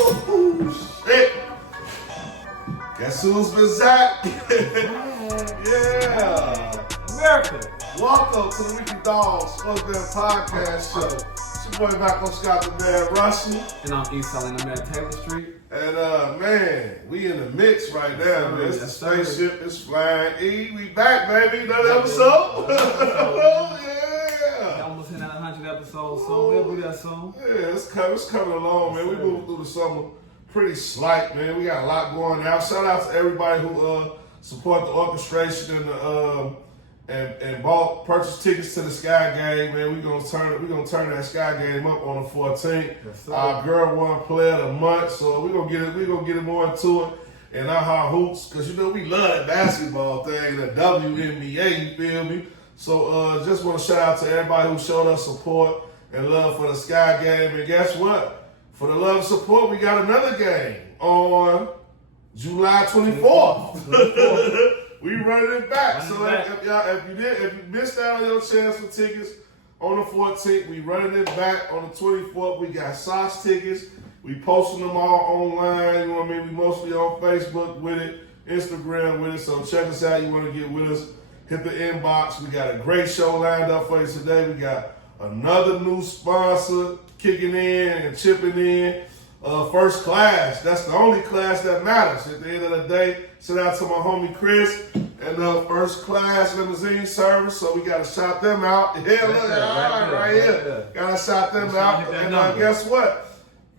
Oh, shit. Guess who's been Zach? Yeah. America. Welcome to the Weekly Dogs Sports Bet Podcast Show. It's your boy back on Scott the Man Russell. And I'm East Salim, I'm at Taylor Street. And man, we in the mix right now, man. It's the spaceship is flying. E, we back, baby. Another episode. Oh, yeah. Almost hit 100 episodes, so we'll be there soon. Yeah, it's coming along, man. We moved through the summer pretty slight, man. We got a lot going now. Shout out to everybody who support the orchestration and purchase tickets to the Sky Game, man. We're gonna turn that Sky Game up on the 14th. Yes, Our girl won Player of the Month, so we're gonna get it more into it. And our hoops, cause you know we love that basketball thing, the WNBA, you feel me? So just want to shout out to everybody who showed us support and love for the Sky Game. And guess what? For the love and support, we got another game on July 24th. We running it back. If you missed out on your chance for tickets on the 14th, we running it back on the 24th. We got Sox tickets. We posting them all online. You know what I mean? We mostly on Facebook with it, Instagram with it. So check us out. You want to get with us? Hit the inbox. We got a great show lined up for you today. We got another new sponsor kicking in and chipping in. First Class. That's the only class that matters. At the end of the day, shout out to my homie Chris and First Class Limousine Service. So we got to shout them out. Yeah, look, right here. Got to shout them out. And guess what?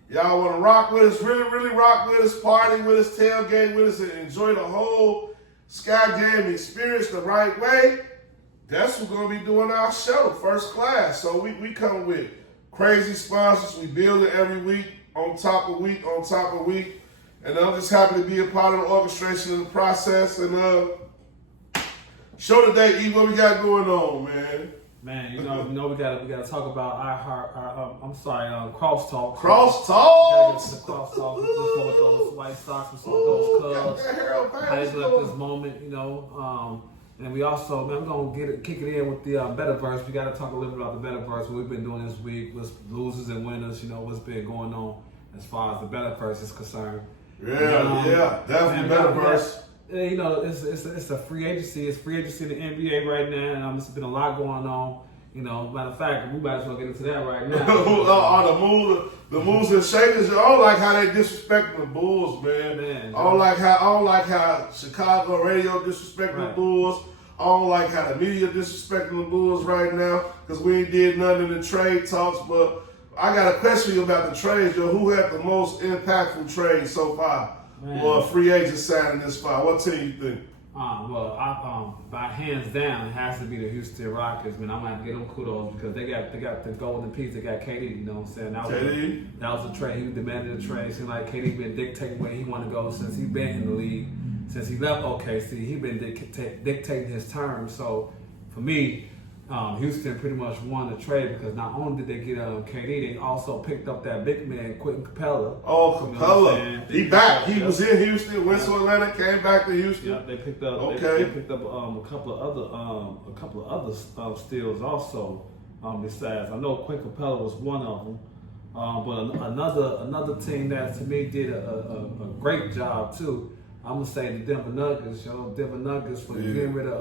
Y'all want to rock with us, really rock with us, party with us, tailgate with us, and enjoy the whole Sky Game experience the right way. That's who's going to be doing our show, First Class. So we come with crazy sponsors. We build it every week, on top of week. And I'm just happy to be a part of the orchestration of the process. And show today, E, what we got going on, man. Man, you know we gotta talk about crosstalk. Crosstalk. Gotta get to the crosstalk. Let's go with those White Sox, with those Cubs. How they do at this moment, you know. And we also, man, I'm gonna kick it in with the betterverse. We gotta talk a little bit about the betterverse. What we've been doing this week, what's losers and winners. You know what's been going on as far as the betterverse is concerned. Yeah, definitely betterverse. You know, it's a free agency. It's free agency in the NBA right now, and it's been a lot going on. You know, matter of fact, we might as well get into that right now. The moves and shakers. I don't like how they disrespect the Bulls, man. I don't like how Chicago radio disrespecting the Bulls. I don't like how the media disrespecting the Bulls right now because we ain't did nothing in the trade talks. But I got a question for you about the trades, yo. Who had the most impactful trade so far? Or a free agent signing this far? What team you think? By hands down, it has to be the Houston Rockets. Man, I'm gonna have to give them kudos because they got the golden piece. They got KD. You know what I'm saying? That was a trade. He demanded a trade. Seemed like KD been dictating where he want to go since he been in the league. Since he left OKC, he been dictating his terms. So for me, Houston pretty much won the trade because not only did they get KD, they also picked up that big man, Quentin Capella. Oh, Capella! He back. He was in Houston, went to Atlanta, came back to Houston. Yeah, they picked up. Okay. They picked up a couple of other steals also. Besides, I know Quentin Capella was one of them. But another team that to me did a great job too. I'm gonna say the Denver Nuggets, Denver Nuggets for getting rid of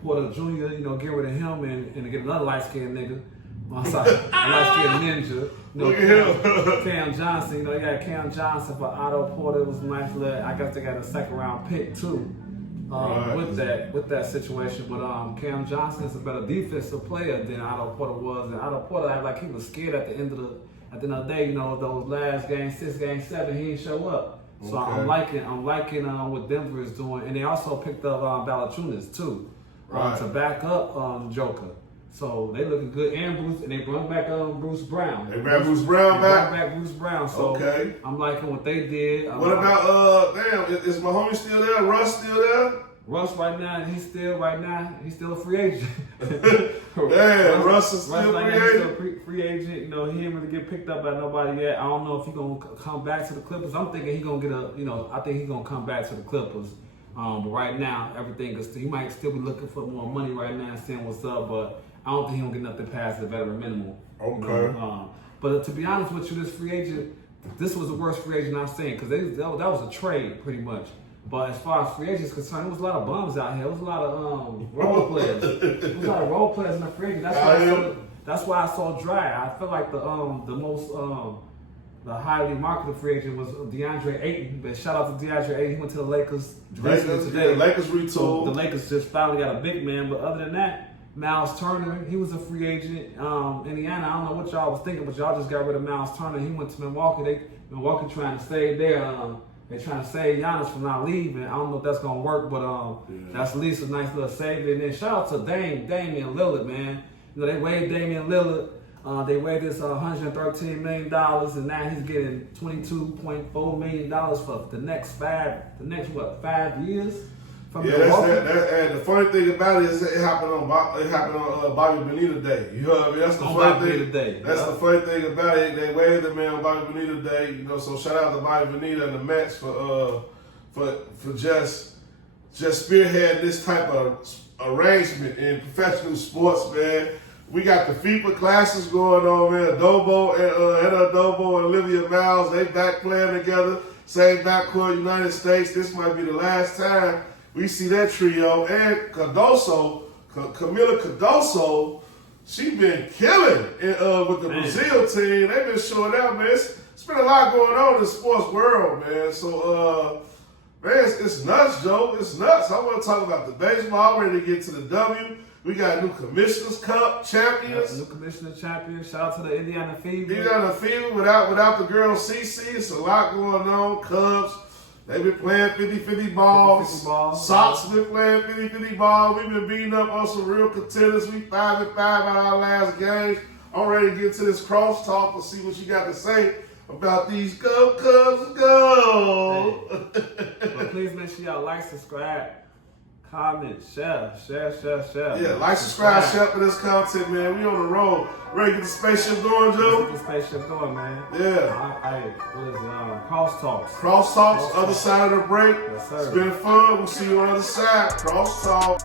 Porter Jr. Get rid of him and to get another light skinned nigga. I'm sorry, light skinned ninja. Look at him. Cam Johnson. You got Cam Johnson for Otto Porter. It was nice. I guess they got a second round pick too. With that situation, but Cam Johnson is a better defensive player than Otto Porter was, and Otto Porter acted like he was scared at the end of the day. Those last games, 6 games, 7, he didn't show up. So I'm liking what Denver is doing, and they also picked up Valanciunas too, to back up Joker. So they looking good, and they brought back Bruce Brown. They brought Bruce Brown back. Brought back Bruce Brown. So I'm liking what they did. What about is my homie still there? Russ still there? Russ he's still a free agent. Russ is still free agent. He didn't really get picked up by nobody yet. I don't know if he's gonna come back to the Clippers. I'm thinking he's gonna I think he's gonna come back to the Clippers. But right now, everything is he might still be looking for more money right now and seeing what's up, but I don't think he'll get nothing past the veteran minimum. Okay. You know? But to be honest with you, this free agent, this was the worst free agent I've seen because that was a trade pretty much. But as far as free agents concerned, there was a lot of bums out here. There was a lot of role players. There was a lot of role players in the free agent. That's why I saw dry. I feel like the most the highly marketed free agent was DeAndre Ayton. But shout out to DeAndre Ayton. He went to the Lakers today. The Lakers retooled. So the Lakers just finally got a big man. But other than that, Miles Turner, he was a free agent. Indiana, I don't know what y'all was thinking, but y'all just got rid of Miles Turner. He went to Milwaukee. Milwaukee trying to save they're trying to save Giannis from not leaving. I don't know if that's gonna work, but that's at least a nice little save. And then shout out to Damian Lillard, man. You know, they waived Damian Lillard. They waived this $113 million, and now he's getting $22.4 million for the next 5 years? From Milwaukee. And the funny thing about it is it happened on Bobby Bonita Day. You know what I mean? That's the funny thing. That's the funny thing about it. They waived the man on Bobby Bonita Day. You know, so shout out to Bobby Bonita and the Mets for just spearheading this type of arrangement in professional sports, man. We got the FIFA classes going on, man. Adobo and Olivia Miles, they back playing together. Same backcourt, United States. This might be the last time we see that trio. And Camila Cardoso, she been killing with the Brazil team. They've been showing out, man. It's been a lot going on in the sports world, man. So, man, it's nuts, Joe. It's nuts. I want to talk about the baseball. I'm ready to get to the W. We got new Commissioner's Cup champions. New Commissioner champion. Shout out to the Indiana Fever. Indiana Fever without the girl CC. It's a lot going on. Cubs, they've been playing 50-50 balls. 50-50 Sox been playing 50-50 ball. We've been beating up on some real contenders. We 5-5 out our last games. I'm ready to get to this crosstalk and see what you got to say about these Cubs go. Hey. But please make sure y'all like, subscribe, comment, share. Yeah, like, subscribe, share for this content, man. We on the road. Ready to get the spaceship going, Joe? Get the spaceship going, man. Yeah. What is it? Crosstalks. Crosstalks, other side of the break. Yes, sir. It's been fun. We'll see you on the other side. Crosstalk.